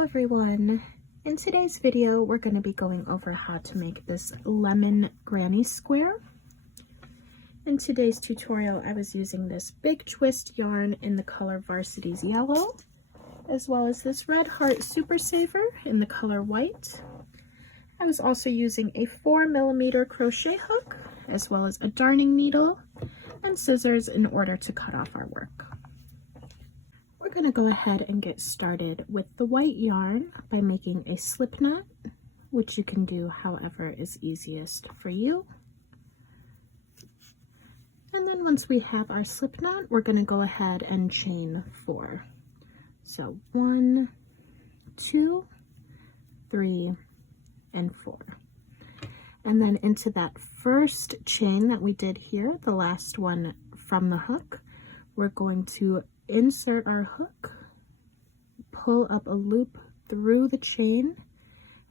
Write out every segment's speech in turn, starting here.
Hello everyone! In today's video we're going to be going over how to make this lemon granny square. In today's tutorial I was using this big twist yarn in the color Varsity's Yellow, as well as this Red Heart Super Saver in the color White. I was also using a 4mm crochet hook, as well as a darning needle and scissors in order to cut off our work. We're going to go ahead and get started with the white yarn by making a slip knot, which you can do however is easiest for you. And then once we have our slip knot, we're going to go ahead and chain 4. So 1, 2, 3, and 4. And then into that first chain that we did here, the last one from the hook, we're going to insert our hook, pull up a loop through the chain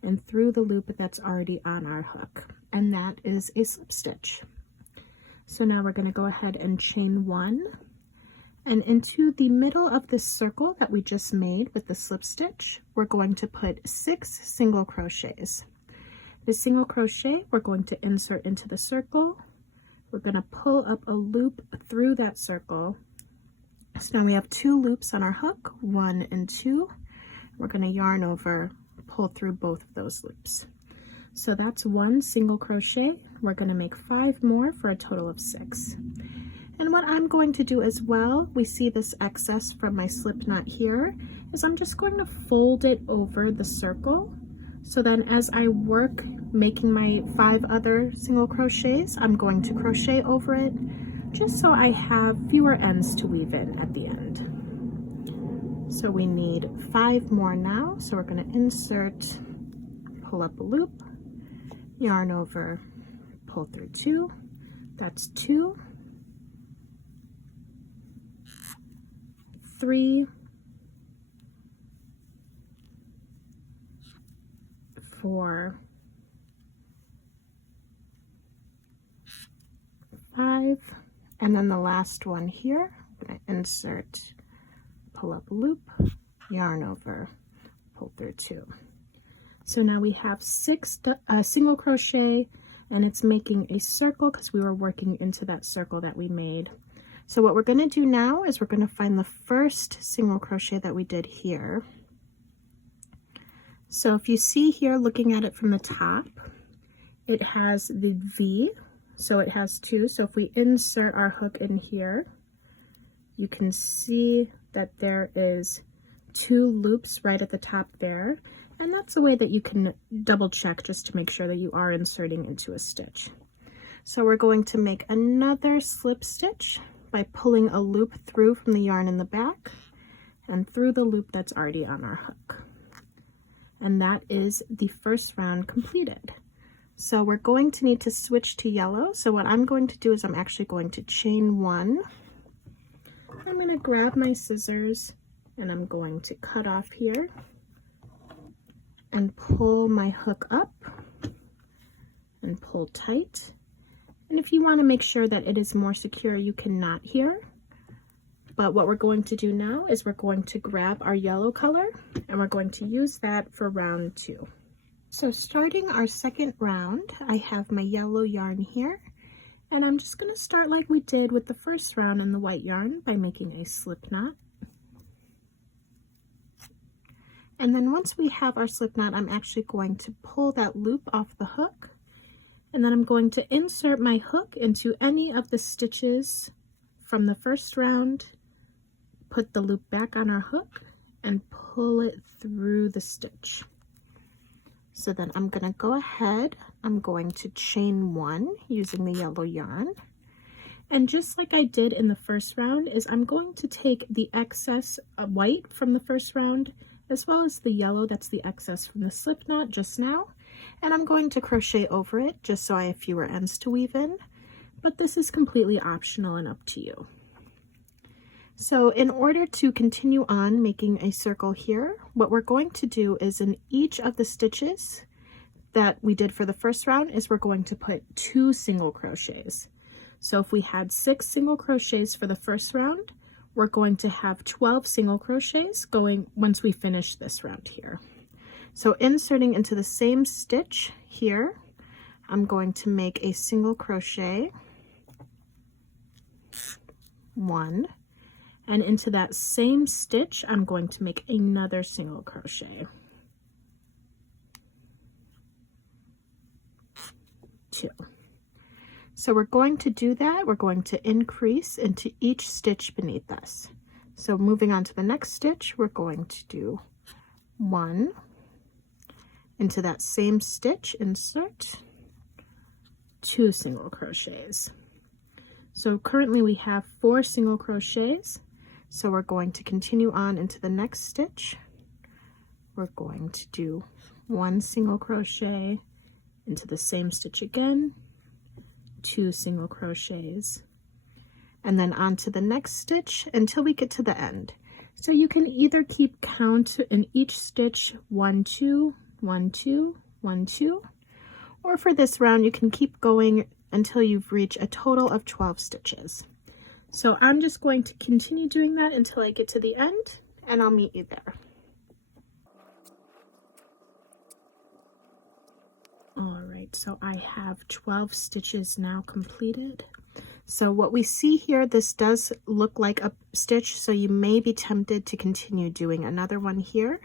and through the loop that's already on our hook, and that is a slip stitch. So now we're going to go ahead and chain 1, and into the middle of this circle that we just made with the slip stitch, we're going to put 6 single crochets. The single crochet we're going to insert into the circle. We're going to pull up a loop through that circle. So now we have 2 loops on our hook, 1 and 2. We're going to yarn over, pull through both of those loops. So that's 1 single crochet. We're going to make 5 more for a total of 6. And what I'm going to do as well, we see this excess from my slip knot here, is I'm just going to fold it over the circle. So then as I work making my 5 other single crochets, I'm going to crochet over it, just so I have fewer ends to weave in at the end. So we need 5 more now. So we're going to insert, pull up a loop, yarn over, pull through 2. That's 2, 3, 4, 5. And then the last one here, I'm going to insert, pull up a loop, yarn over, pull through 2. So now we have 6 single crochet, and it's making a circle because we were working into that circle that we made. So what we're going to do now is we're going to find the first single crochet that we did here. So if you see here, looking at it from the top, it has the V. So it has 2. So if we insert our hook in here, you can see that there is 2 loops right at the top there. And that's a way that you can double check just to make sure that you are inserting into a stitch. So we're going to make another slip stitch by pulling a loop through from the yarn in the back and through the loop that's already on our hook. And that is the first round completed. So we're going to need to switch to yellow. So what I'm going to do is I'm actually going to chain 1. I'm going to grab my scissors and I'm going to cut off here and pull my hook up and pull tight. And if you want to make sure that it is more secure, you can knot here. But what we're going to do now is we're going to grab our yellow color and we're going to use that for round 2. So starting our second round, I have my yellow yarn here, and I'm just going to start like we did with the first round in the white yarn by making a slip knot. And then once we have our slip knot, I'm actually going to pull that loop off the hook, and then I'm going to insert my hook into any of the stitches from the first round, put the loop back on our hook, and pull it through the stitch. So then I'm going to go ahead, I'm going to chain 1 using the yellow yarn. And just like I did in the first round, is I'm going to take the excess white from the first round, as well as the yellow that's the excess from the slip knot just now, and I'm going to crochet over it just so I have fewer ends to weave in. But this is completely optional and up to you. So in order to continue on making a circle here, what we're going to do is in each of the stitches that we did for the first round is we're going to put 2 single crochets. So if we had 6 single crochets for the first round, we're going to have 12 single crochets going once we finish this round here. So inserting into the same stitch here, I'm going to make a single crochet, 1, and into that same stitch, I'm going to make another single crochet, 2. So we're going to do that. We're going to increase into each stitch beneath us. So moving on to the next stitch, we're going to do 1, into that same stitch, insert 2 single crochets. So currently we have 4 single crochets. So we're going to continue on into the next stitch. We're going to do 1 single crochet into the same stitch again, 2 single crochets, and then on to the next stitch until we get to the end. So you can either keep count in each stitch 1, 2, 1, 2, 1, 2, or for this round you can keep going until you've reached a total of 12 stitches. So I'm just going to continue doing that until I get to the end, and I'll meet you there. All right, so I have 12 stitches now completed. So what we see here, this does look like a stitch, so you may be tempted to continue doing another one here.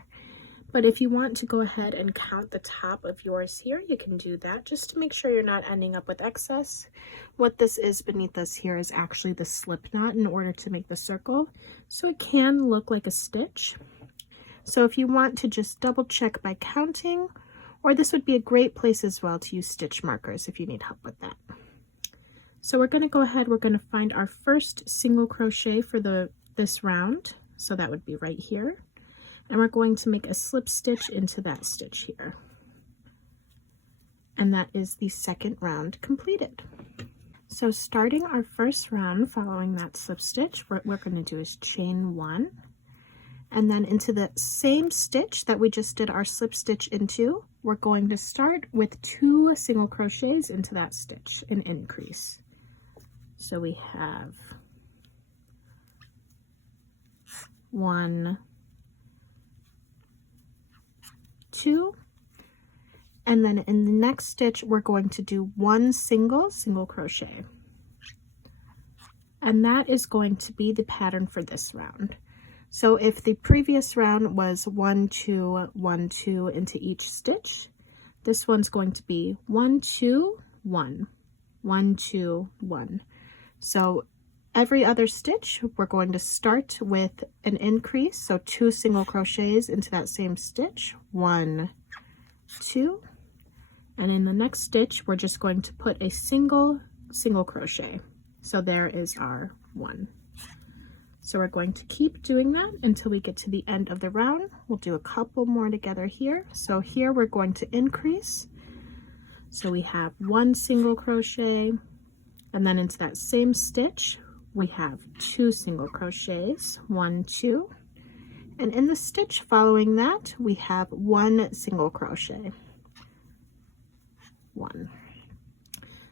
But if you want to go ahead and count the top of yours here, you can do that just to make sure you're not ending up with excess. What this is beneath us here is actually the slip knot in order to make the circle. So it can look like a stitch. So if you want to just double check by counting, or this would be a great place as well to use stitch markers if you need help with that. So we're going to go ahead, we're going to find our first single crochet for this round. So that would be right here. And we're going to make a slip stitch into that stitch here. And that is the second round completed. So starting our first round following that slip stitch, what we're going to do is chain 1. And then into the same stitch that we just did our slip stitch into, we're going to start with 2 single crochets into that stitch and increase. So we have 1, 2, and then in the next stitch we're going to do 1 single crochet, and that is going to be the pattern for this round. So if the previous round was 1, 2, 1, 2 into each stitch, this one's going to be 1, 2, 1, 1, 2, 1. So every other stitch we're going to start with an increase, so 2 single crochets into that same stitch, 1, 2, and in the next stitch we're just going to put a single crochet. So there is our 1. So we're going to keep doing that until we get to the end of the round. We'll do a couple more together here. So here we're going to increase. So we have 1 single crochet, and then into that same stitch we have 2 single crochets, 1, 2, and in the stitch following that we have 1 single crochet, 1.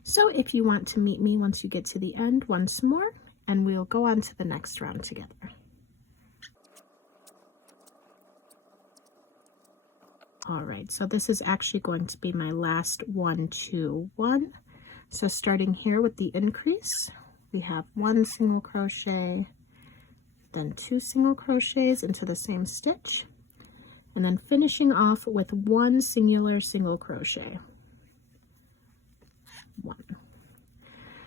So if you want to meet me once you get to the end once more, and we'll go on to the next round together. All right, so this is actually going to be my last 1, 2, 1. So starting here with the increase, we have 1 single crochet, then 2 single crochets into the same stitch, and then finishing off with 1 single crochet, 1.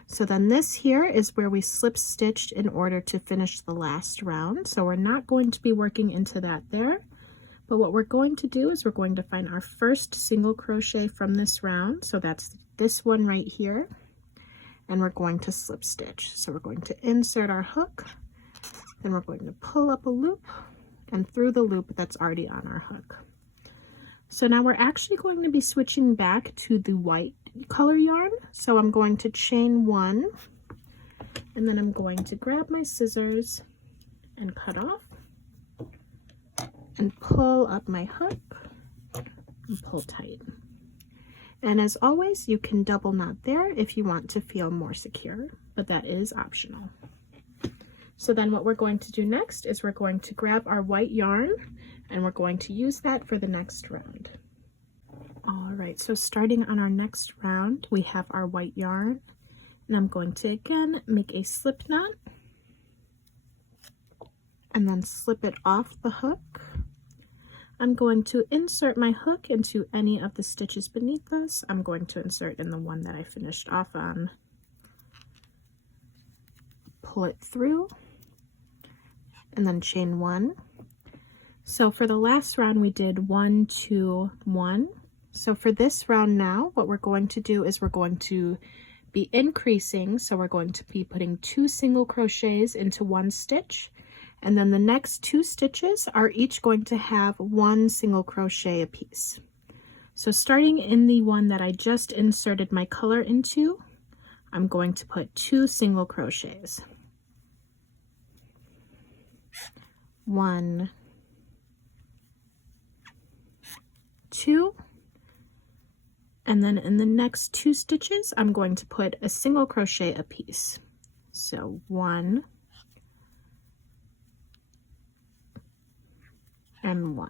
So then this here is where we slip stitched in order to finish the last round. So we're not going to be working into that there, but what we're going to do is we're going to find our first single crochet from this round. So that's this one right here, and we're going to slip stitch. So we're going to insert our hook, then we're going to pull up a loop and through the loop that's already on our hook. So now we're actually going to be switching back to the white color yarn. So I'm going to chain 1, and then I'm going to grab my scissors and cut off and pull up my hook and pull tight. And as always, you can double knot there if you want to feel more secure, but that is optional. So then what we're going to do next is we're going to grab our white yarn and we're going to use that for the next round. All right, so starting on our next round, we have our white yarn, and I'm going to again make a slip knot and then slip it off the hook. I'm going to insert my hook into any of the stitches beneath this. I'm going to insert in the one that I finished off on. Pull it through and then chain 1. So for the last round we did 1, 2, 1. So for this round now, what we're going to do is we're going to be increasing. So we're going to be putting 2 single crochets into 1 stitch. And then the next 2 stitches are each going to have 1 single crochet a piece. So starting in the one that I just inserted my color into, I'm going to put 2 single crochets. 1, 2, and then in the next 2 stitches, I'm going to put a single crochet a piece. So 1 and 1.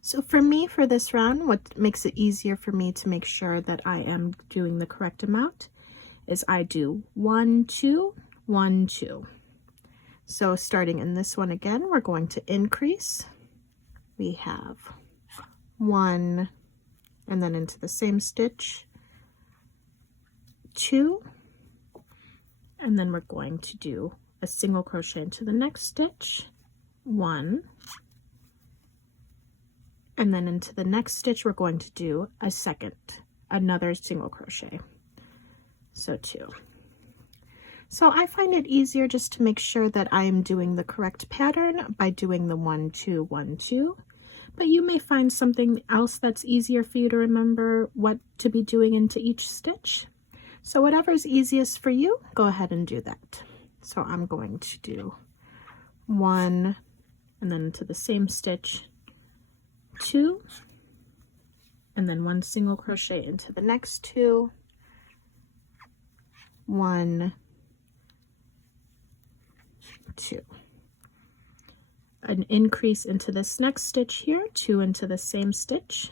So for me, for this round, what makes it easier for me to make sure that I am doing the correct amount is I do 1, 2, 1, 2. So starting in this one again, we're going to increase. We have 1, and then into the same stitch, 2, and then we're going to do a single crochet into the next stitch, 1, and then into the next stitch we're going to do another single crochet, so 2. So I find it easier just to make sure that I am doing the correct pattern by doing the 1, 2, 1, 2. But you may find something else that's easier for you to remember what to be doing into each stitch. So whatever is easiest for you, go ahead and do that. So I'm going to do 1, and then into the same stitch, 2, and then 1 single crochet into the next 2, 1, 2. An increase into this next stitch here, 2 into the same stitch,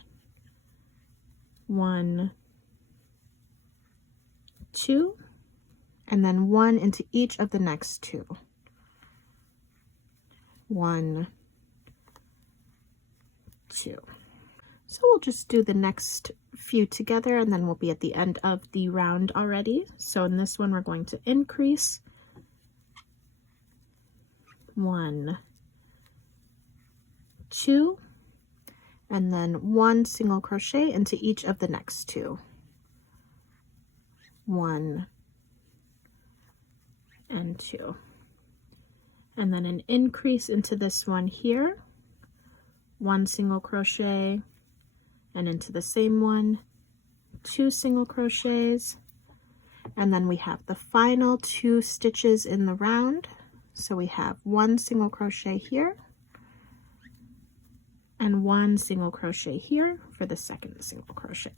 1, 2, and then 1 into each of the next 2, 1, 2. So we'll just do the next few together and then we'll be at the end of the round already. So in this one we're going to increase 1, 2, and then 1 single crochet into each of the next 2, 1 and 2, and then an increase into this one here, 1 single crochet, and into the same one, 2 single crochets, and then we have the final 2 stitches in the round. So we have 1 single crochet here and 1 single crochet here for the second single crochet.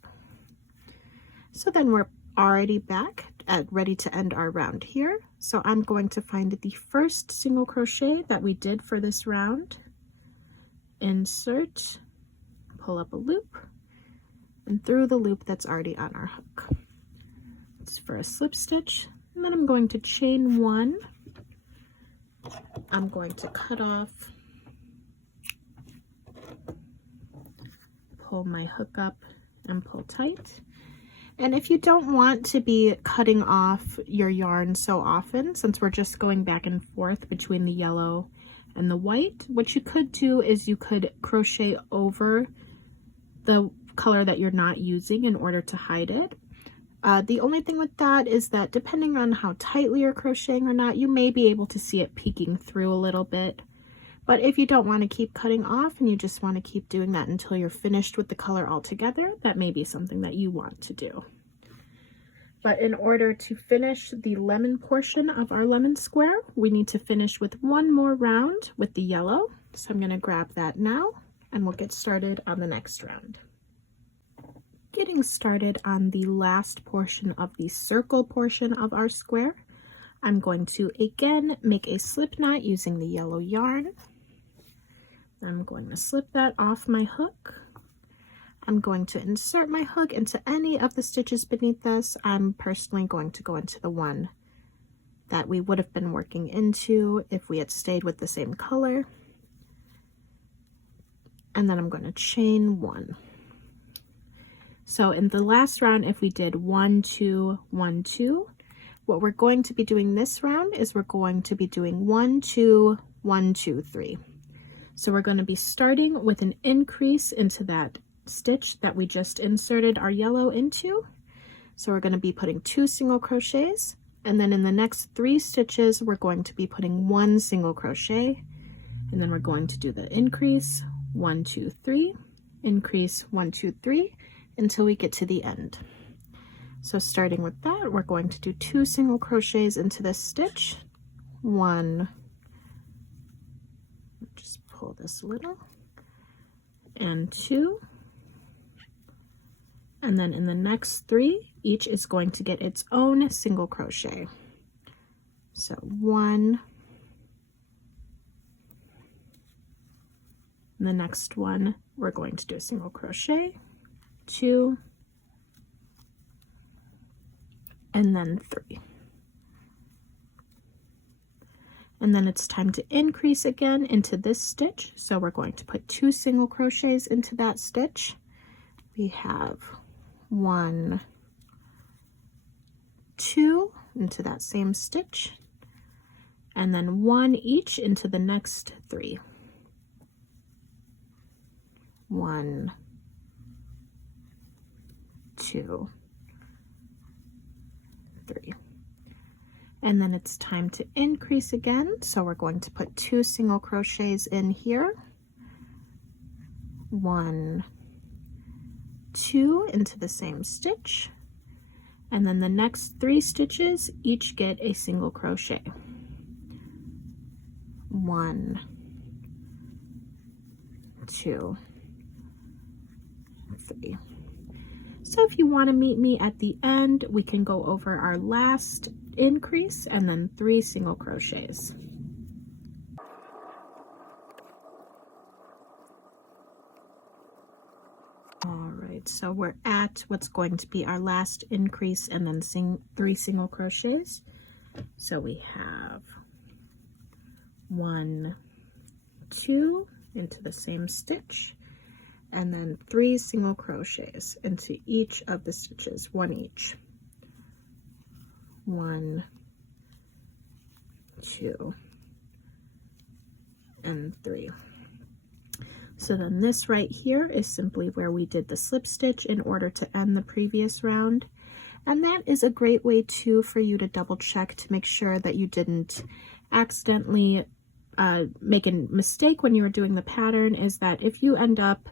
So then we're already back ready to end our round here. So I'm going to find the first single crochet that we did for this round, insert, pull up a loop, and through the loop that's already on our hook. It's for a slip stitch, and then I'm going to chain 1. I'm going to cut off, pull my hook up and pull tight. And if you don't want to be cutting off your yarn so often, since we're just going back and forth between the yellow and the white, what you could do is you could crochet over the color that you're not using in order to hide it. The only thing with that is that depending on how tightly you're crocheting or not, you may be able to see it peeking through a little bit. But if you don't want to keep cutting off and you just want to keep doing that until you're finished with the color altogether, that may be something that you want to do. But in order to finish the lemon portion of our lemon square, we need to finish with one more round with the yellow. So I'm going to grab that now and we'll get started on the next round. Getting started on the last portion of the circle portion of our square, I'm going to again make a slip knot using the yellow yarn. I'm going to slip that off my hook. I'm going to insert my hook into any of the stitches beneath this. I'm personally going to go into the one that we would have been working into if we had stayed with the same color. And then I'm going to chain 1. So in the last round, if we did 1, 2, 1, 2, what we're going to be doing this round is we're going to be doing 1, 2, 1, 2, 3. So we're going to be starting with an increase into that stitch that we just inserted our yellow into. So we're going to be putting 2 single crochets, and then in the next 3 stitches we're going to be putting 1 single crochet, and then we're going to do the increase 1, 2, 3, increase 1, 2, 3 until we get to the end. So starting with that, we're going to do 2 single crochets into this stitch, 1, just pull this a little, and 2, and then in the next 3, each is going to get its own single crochet. So 1, and the next one we're going to do a single crochet, 2, and then 3. And then it's time to increase again into this stitch. So we're going to put 2 single crochets into that stitch. We have 1, 2 into that same stitch, and then 1 each into the next 3. 1, 2, 3. And then it's time to increase again. So we're going to put 2 single crochets in here. 1, 2 into the same stitch. And then the next 3 stitches each get a single crochet. 1, 2, 3. So if you want to meet me at the end, we can go over our last increase and then 3 single crochets. All right, so we're at what's going to be our last increase and then 3 single crochets. So we have 1, 2 into the same stitch, and then 3 single crochets into each of the stitches, 1 each. 1, 2, and 3. So then this right here is simply where we did the slip stitch in order to end the previous round. And that is a great way too for you to double check to make sure that you didn't accidentally make a mistake when you were doing the pattern, is that if you end up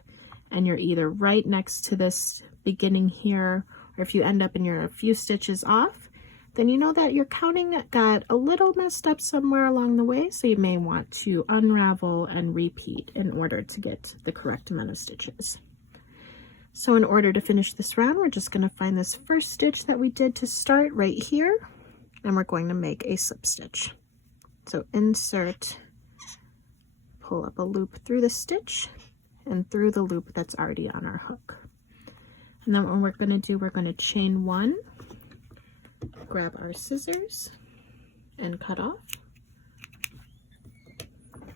and you're either right next to this beginning here, or if you end up and you're a few stitches off, then you know that your counting got a little messed up somewhere along the way, so you may want to unravel and repeat in order to get the correct amount of stitches. So in order to finish this round, we're just going to find this first stitch that we did to start right here, and we're going to make a slip stitch. So insert, pull up a loop through the stitch and through the loop that's already on our hook. And then what we're going to do, we're going to chain 1, grab our scissors and cut off,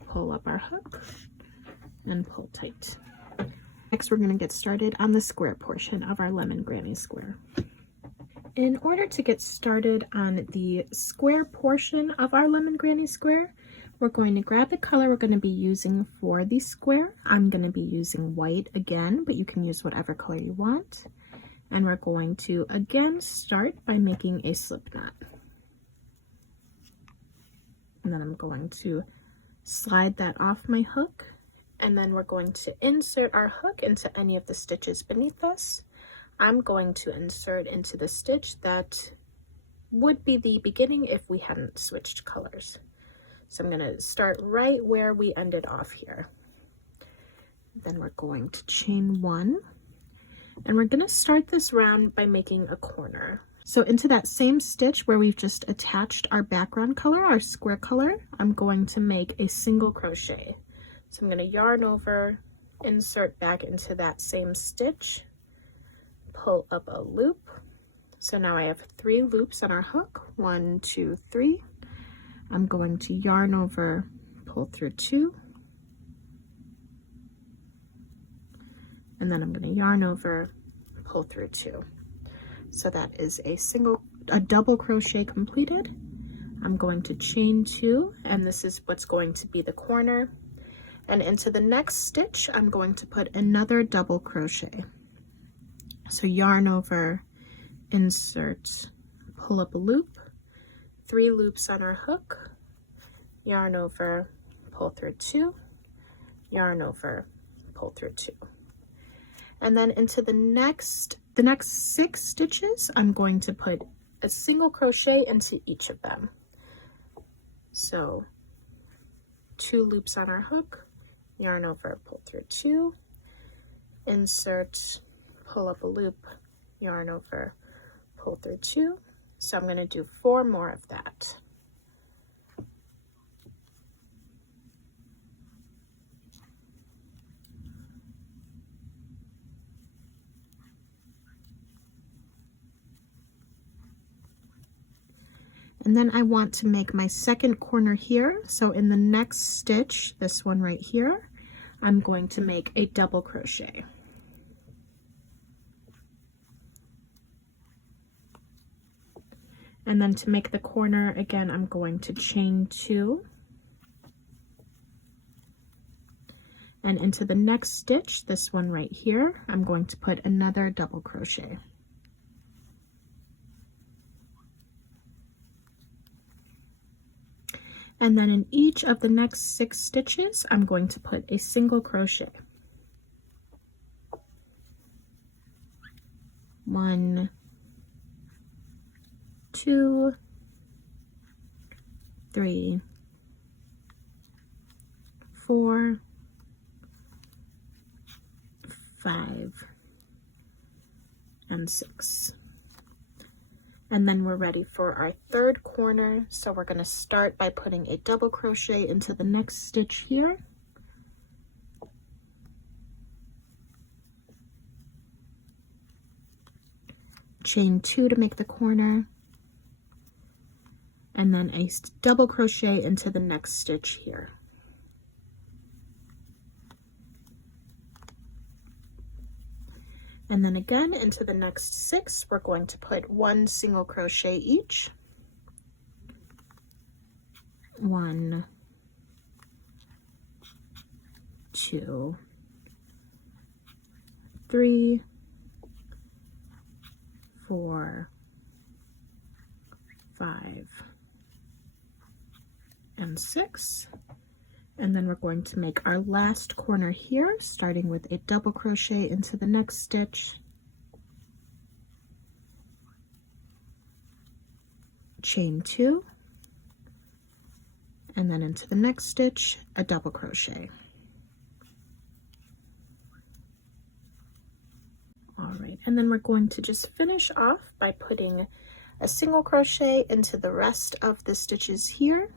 pull up our hook and pull tight. Next, we're going to get started on the square portion of our lemon granny square. In order to get started on the square portion of our lemon granny square, we're going to grab the color we're going to be using for the square. I'm going to be using white again, but you can use whatever color you want. And we're going to again start by making a slip knot. And then I'm going to slide that off my hook, and then we're going to insert our hook into any of the stitches beneath us. I'm going to insert into the stitch that would be the beginning if we hadn't switched colors. So I'm going to start right where we ended off here. Then we're going to chain 1, and we're going to start this round by making a corner. So into that same stitch where we've just attached our background color, our square color, I'm going to make a single crochet. So I'm going to yarn over, insert back into that same stitch, pull up a loop. So now I have 3 loops on our hook, 1, 2, 3. I'm going to yarn over, pull through 2, and then I'm going to yarn over, pull through 2. So that is a double crochet completed. I'm going to chain 2, and this is what's going to be the corner. And into the next stitch, I'm going to put another double crochet. So yarn over, insert, pull up a loop, 3 loops on our hook, yarn over, pull through 2, yarn over, pull through 2. And then into the next 6 stitches, I'm going to put a single crochet into each of them. So 2 loops on our hook, yarn over, pull through 2, insert, pull up a loop, yarn over, pull through 2. So I'm going to do 4 more of that. And then I want to make my second corner here. So in the next stitch, this one right here, I'm going to make a double crochet. And then to make the corner, again, I'm going to chain 2. And into the next stitch, this one right here, I'm going to put another double crochet. And then in each of the next 6 stitches, I'm going to put a single crochet. 1, 2, 3, 4, 5, and 6. And then we're ready for our third corner. So we're going to start by putting a double crochet into the next stitch here. Chain 2 to make the corner. And then a double crochet into the next stitch here. And then again into the next 6, we're going to put 1 single crochet each. 1, 2, 3, 4, 5, and 6. And then we're going to make our last corner here, starting with a double crochet into the next stitch, chain 2, and then into the next stitch, a double crochet. All right, and then we're going to just finish off by putting a single crochet into the rest of the stitches here.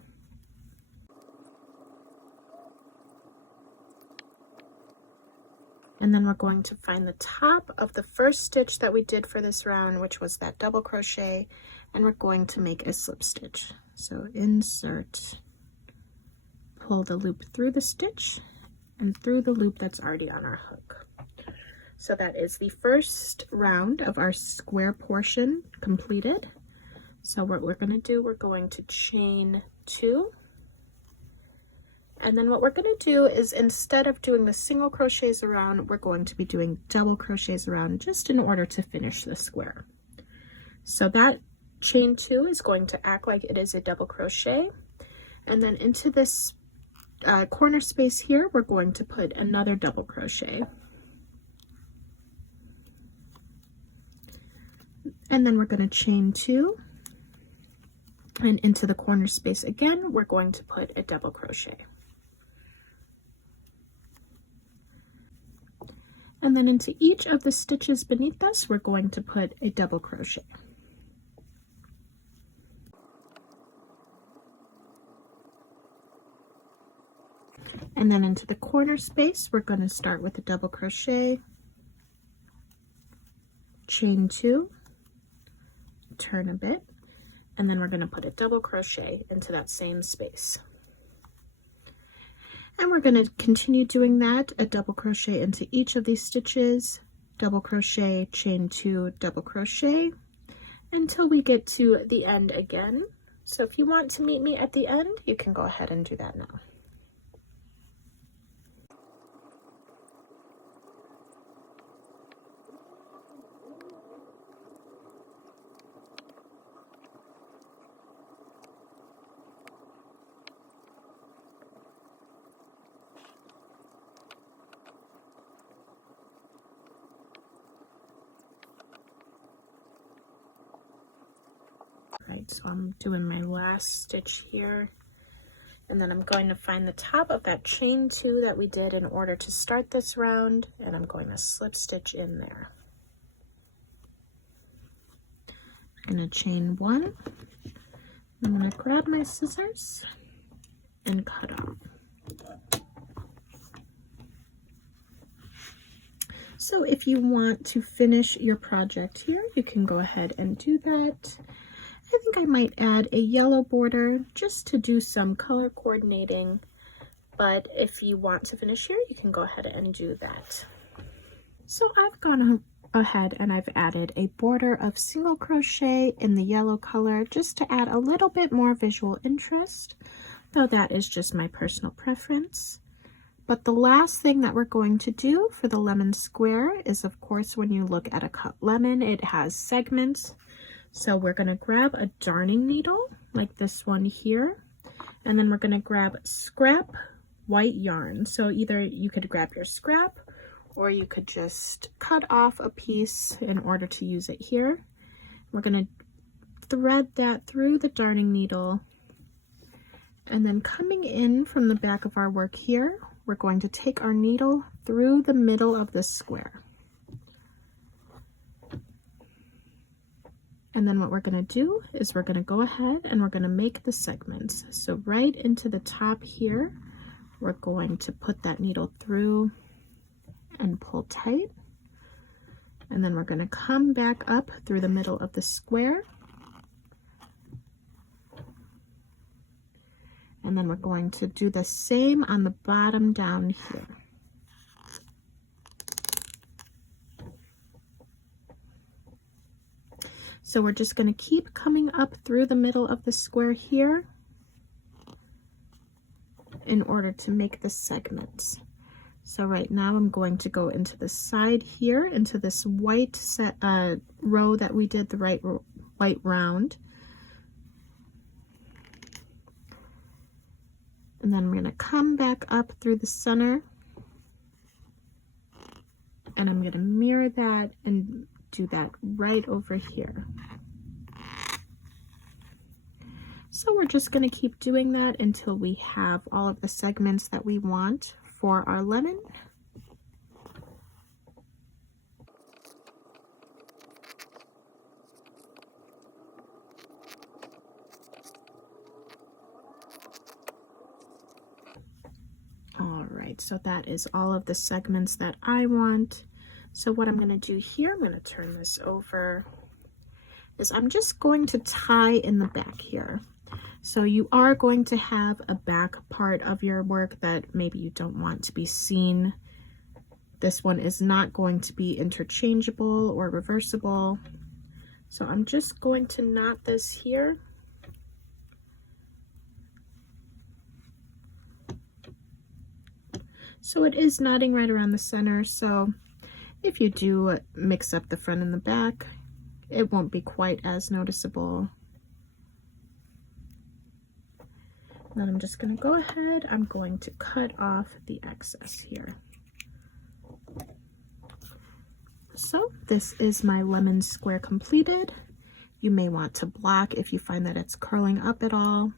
And then we're going to find the top of the first stitch that we did for this round, which was that double crochet, and we're going to make a slip stitch. So insert, pull the loop through the stitch and through the loop that's already on our hook. So that is the first round of our square portion completed. So what we're going to do, we're going to chain 2. And then what we're going to do is, instead of doing the single crochets around, we're going to be doing double crochets around just in order to finish the square. So that chain 2 is going to act like it is a double crochet. And then into this corner space here, we're going to put another double crochet. And then we're going to chain 2. And into the corner space again, we're going to put a double crochet. And then into each of the stitches beneath us, we're going to put a double crochet. And then into the corner space, we're going to start with a double crochet, chain 2, turn a bit, and then we're going to put a double crochet into that same space. And we're going to continue doing that, a double crochet into each of these stitches, double crochet, chain 2, double crochet, until we get to the end again. So if you want to meet me at the end, you can go ahead and do that now. Right, so I'm doing my last stitch here, and then I'm going to find the top of that chain 2 that we did in order to start this round, and I'm going to slip stitch in there. I'm going to chain 1. I'm going to grab my scissors and cut off. So if you want to finish your project here, you can go ahead and do that. I think I might add a yellow border just to do some color coordinating, but if you want to finish here, you can go ahead and do that. So I've gone ahead and I've added a border of single crochet in the yellow color just to add a little bit more visual interest, though that is just my personal preference. But the last thing that we're going to do for the lemon square is, of course, when you look at a cut lemon, it has segments. So we're going to grab a darning needle like this one here, and then we're going to grab scrap white yarn. So either you could grab your scrap, or you could just cut off a piece in order to use it here. We're going to thread that through the darning needle, and then coming in from the back of our work here, we're going to take our needle through the middle of the square. And then what we're going to do is we're going to go ahead and we're going to make the segments. So right into the top here, we're going to put that needle through and pull tight. And then we're going to come back up through the middle of the square. And then we're going to do the same on the bottom down here. So we're just going to keep coming up through the middle of the square here in order to make the segments. So right now I'm going to go into the side here, into this white row that we did, the white round. And then we're going to come back up through the center, and I'm going to mirror that and do that right over here. So we're just going to keep doing that until we have all of the segments that we want for our lemon. All right, so that is all of the segments that I want. So what I'm going to do here, I'm going to turn this over, is I'm just going to tie in the back here. So you are going to have a back part of your work that maybe you don't want to be seen. This one is not going to be interchangeable or reversible. So I'm just going to knot this here. So it is knotting right around the center, so if you do mix up the front and the back, it won't be quite as noticeable. Then I'm just going to go ahead, I'm going to cut off the excess here. So this is my lemon square completed. You may want to block if you find that it's curling up at all,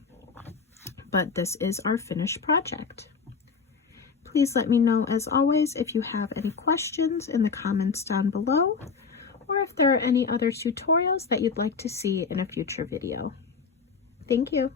but this is our finished project. Please let me know, as always, if you have any questions in the comments down below, or if there are any other tutorials that you'd like to see in a future video. Thank you.